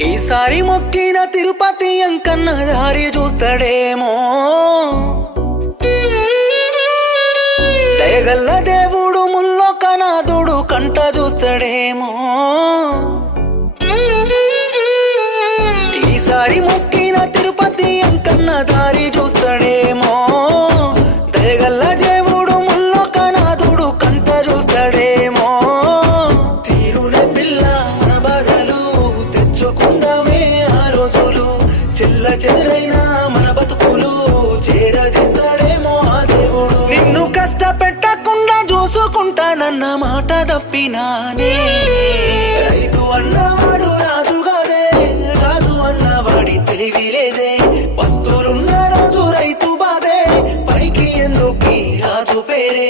ఈసారి మొక్కిన తిరుపతి అంకన్న దారి చూస్తాడేమో. దయగల్ల దేవుడు ముల్లోకనాథుడు కంట చూస్తాడేమో. ఈసారి మొక్కిన తిరుపతి అంకన్న దారి అందమే ఆ రోజులు. చెల్ల చెదరైన మన బతుకులు చేరదీస్తాడేమో ఆ దేవుడు. నిన్ను కష్టపెట్టకుండా చూసుకుంటానన్న మాట తప్పినానే రైతు అన్నవాడు రాజుగానే రాజు అన్నవాడి తెలివి లేదే. వస్తువులున్న రాజు రైతు బాధే పైకి ఎందుకీ రాజు పేరే?